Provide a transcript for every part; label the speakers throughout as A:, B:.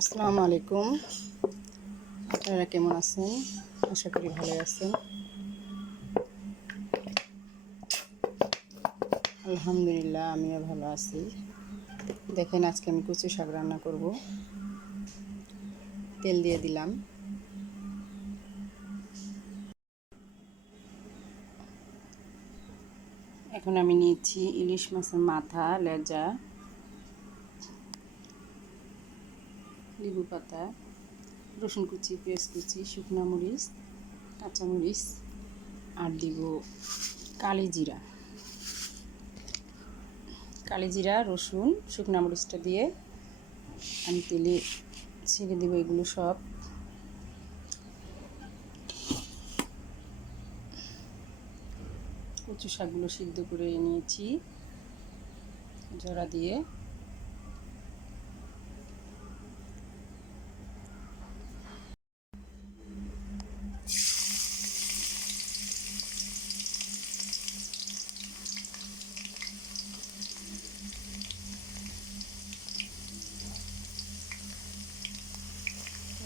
A: আসসালামু আলাইকুম। আপনারা কেমন আছেন? আশা করি ভালো আছেন। আলহামদুলিল্লাহ, আমিও ভালো আছি। দেখেন, আজকে আমি কচু শাক রান্না করব। তেল দিয়ে দিলাম। এখন আমি নিয়েছি ইলিশ মাছের মাথা, লেজা। লেবু পাতা রসুন কুচি, পেঁয়াজ কুচি, শুকনো মরিচ কাঁচামরিচ আর দিব কালি জিরা। কালি জিরা, রসুন, শুকনো মরিচটা দিয়ে আমি তেলে ছেড়ে দেবো এগুলো সব। কচু শাকগুলো সিদ্ধ করে নিয়েছি জড়া দিয়ে।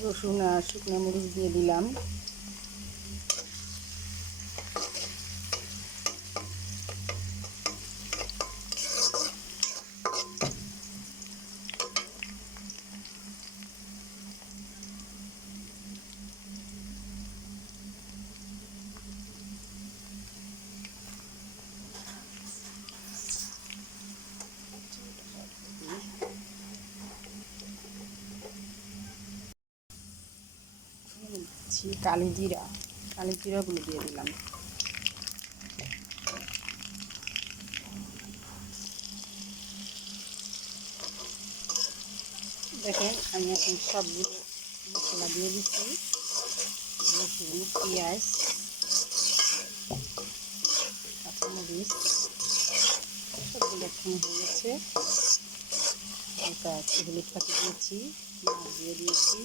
A: রসুন আর শুকনো মরিচ দিয়ে দিলাম। দিচ্ছি, কালি জিরা। কালি জিরাগুলো দিয়ে দিলাম। দেখেন, আমি এখন সবগুলো মশলা দিয়ে দিচ্ছি। রসুন, পেঁয়াজ, কাঁচামরিচ, সবগুলো এখন গেছে। হালকা একটু হলুদ পাতি দিয়েছি মাছ দিয়ে দিয়েছি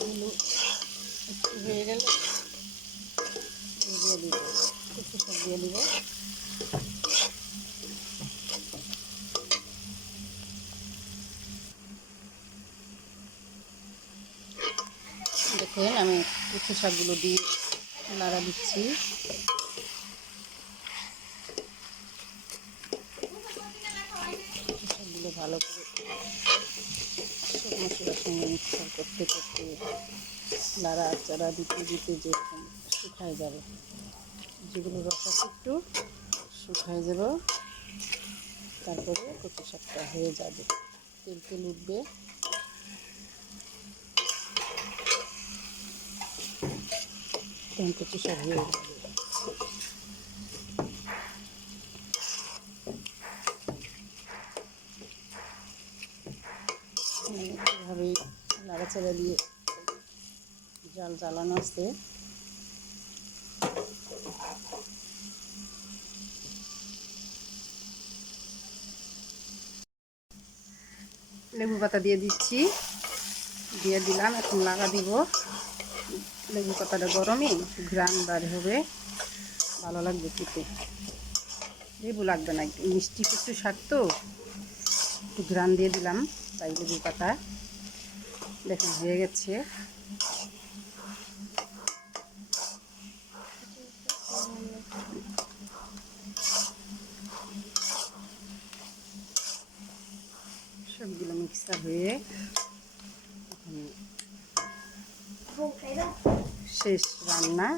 A: এগুলো একটু হয়ে গেলে দিয়ে দিব কচু শাক দিয়ে দিব দেখেন আমি কচু শাকগুলো দিয়ে নাড়া দিচ্ছি। শাকগুলো ভালো করে সব মশলার মিক্সার করতে করতে লাড়া চাড়া দিতে দিতে যেরকম শুকায় যাবে। যেগুলো রস একটু শুকায় যাব, তারপরে কচু শাকটা হয়ে যাবে। তেল তেল উঠবে। তখন কচু শাক হয়ে এভাবেই নাড়াচাড়া দিয়ে জাল জ্বালানো আছে লেবু পাতা দিয়ে দিচ্ছি। দিয়ে দিলাম, এখন লাগা দিব। লেবু পাতাটা গরমই ঘ্রাণ বার হবে। ভালো লাগবে খেতে। লেবু লাগবে না মিষ্টি কিছু শাক তো। একটু ঘ্রাণ দিয়ে দিলাম, তাই লেবু পাতা। দেখুন, হয়ে গেছে। সবগুলো মিক্সার হয়ে শেষ রান্না।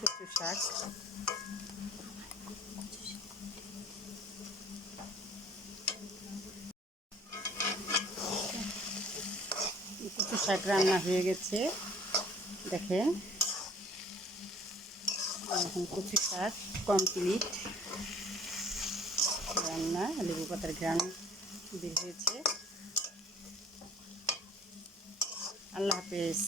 A: কচু শাক। কচু শাক রান্না হয়ে গেছে। দেখেন। এখন কচু শাক কমপ্লিট। রান্না, লেবু পাতার গ্রান বের হয়েছে। আল্লাহ হাফেজ।